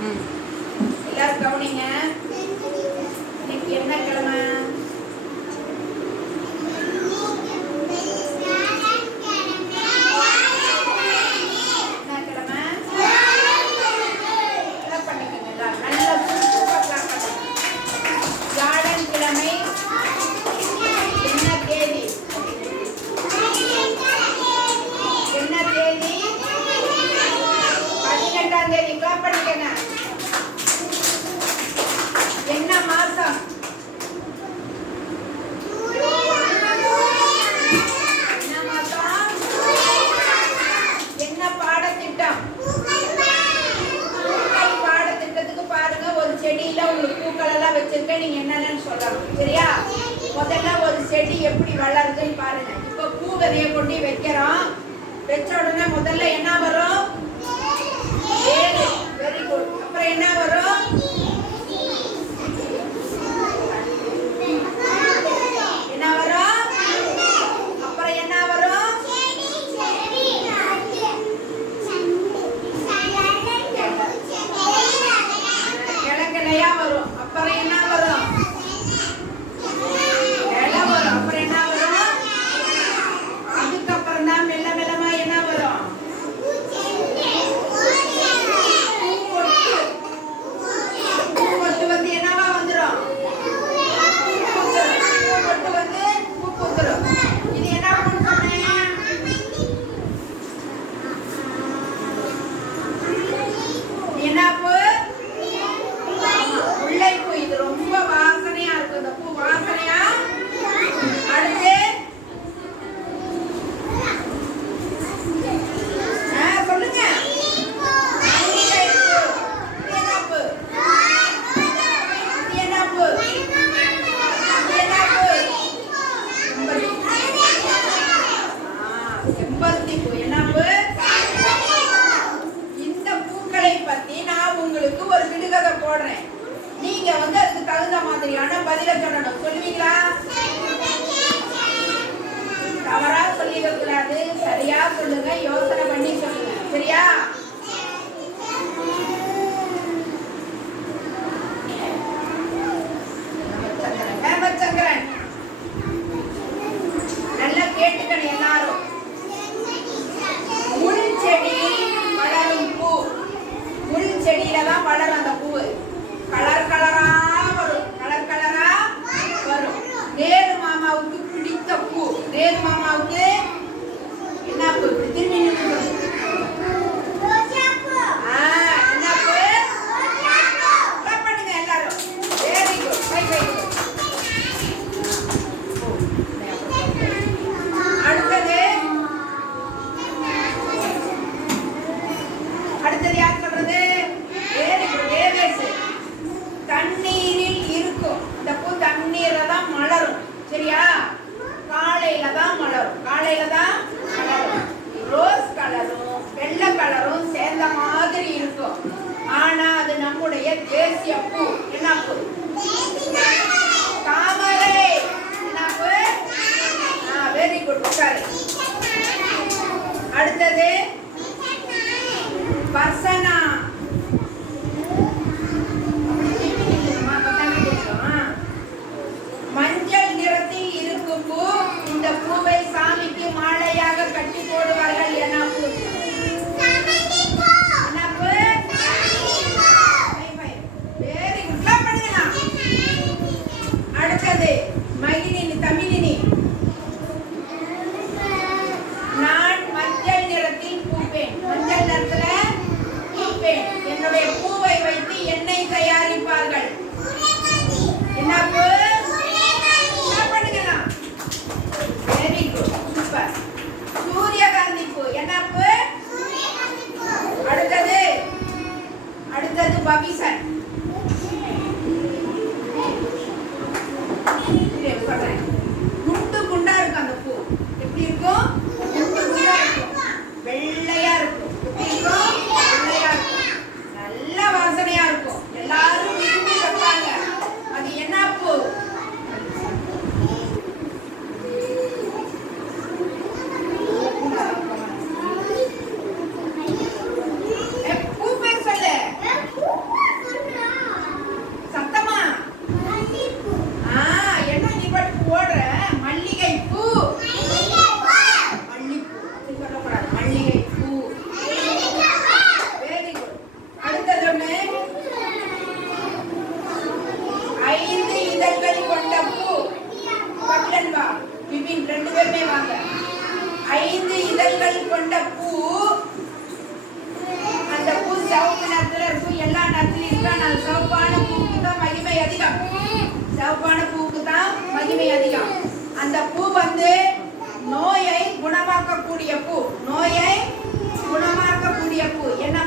எல்லாரும் கவனிங்க. இன்னைக்கு என்ன கிழமை? என்ன மாசம்? என்ன மாசம்? என்ன பாடத்திட்டம்? பாடத்திட்டத்துக்கு பாருங்க, ஒரு செடியில உங்களுக்கு பூக்கள் எல்லாம் வச்சிருக்க, நீங்க என்னன்னு சொல்லணும். சரியா? முதல்ல ஒரு செடி எப்படி வளருதுன்னு பாருங்க. இப்ப பூ விதைய கொண்டு வைக்கிறோம். வச்ச உடனே முதல்ல என்ன வரும்? Very good. அப்புறம் என்ன வரும்? என்ன வரும்? அப்புறம் என்ன வரும்? கிளையா வரும். அப்புறம் என்ன வரும்? இலை வரும். அப்புறம் என்ன வரும்? அதுக்கப்புறம் தான் மெல்ல மெல்லமா என்ன வரும்? பூ வந்து என்னவா வந்துரும்? பூ வந்து பூ பூத்துரும். இது என்ன பூன்னு சொன்னேன்? என்ன பூ? முல்லைப்பூ. இது ரொம்ப வாசனையா இருக்கும். இந்த பூ வாசனையா. அடுத்து சொல்லுங்க. செம்பருத்தி பூ. என்ன பூ? இந்த பூக்களை பத்தி நான் உங்களுக்கு ஒரு விடுகதை போடுறேன். நீங்க வந்து அதுக்கு தகுந்த மாதிரியான பதில சொல்லணும். சொல்லுவீங்களா? தவறா சொல்லிட கூடாது. சரியா சொல்லுங்க. யோசனை பண்ணி சொல்லுங்க. சரியா? ஹேமச்சந்திரன், நல்லா கேட்டுக்கணும் எல்லாரும். முள் செடியில் வளரும் பூ. முள் செடியில தான் வளரும் அந்த பூ. கலர் கலரா வரும். கலர் கலரா வரும். நேரு மாமாவுக்கு பிடித்த பூ. நேரு மாமாவுக்கு என்ன பூ? திரும்பி நின்று என்ன பூ? பண்ணுங்க எல்லாரும். Very good. Bye bye. அடுத்தது யார் சொல்றது? தண்ணீரில் இருக்கும். இந்த பூ தண்ணீர்ல தான் மலரும். சரியா? காலையில தான் மலரும். காலையில தான் மலரும். ரோஸ் கலரும் வெள்ளை கலரும் சேர்ந்த மாதிரி இருக்கும். ஆனா அது நம்முடைய தேசிய பூ. என்ன பூ? தாமரை. என்ன பூ? Very good. உட்காரு. அடுத்தது வசனா. மஞ்சள் நிறத்தில் இருக்கும் பூ. இந்த பூவை சாமிக்கு மாலையாக கட்டி போடுவார்கள். என்ன பூ? என்ன பூ? Very good. பண்ணலாம். அடுத்தது மகிழினி, தமிழினி. நான் மஞ்சள் நிறத்தில் பூப்பேன். மஞ்சள் நிறத்துல பூப்பேன். என்னுடைய பூவை வைத்து எண்ணெய் தயாரிப்பார்கள். என்ன பூ? பண்ணுங்கலாம். Very good. சூப்பர். சூரியகாந்தி பூ. என்ன பூ? அடுத்தது பவிசன். குண்டு குண்டா இருக்கும் அந்த பூ. எப்படி இருக்கும்? குண்டு குண்டா இருக்கும். வெள்ளையா இருக்கும். எப்படி இருக்கும்? வெள்ளையா இருக்கும். நல்ல வாசனையா இருக்கும். எல்லாரும் விரும்பி வைப்பாங்க. அது என்ன பூ? பூ பேர் சொல்லு. அந்த பூ வந்து நோயை குணமாக்கக்கூடிய பூ. நோயை குணமாக்கக்கூடிய பூ என்ன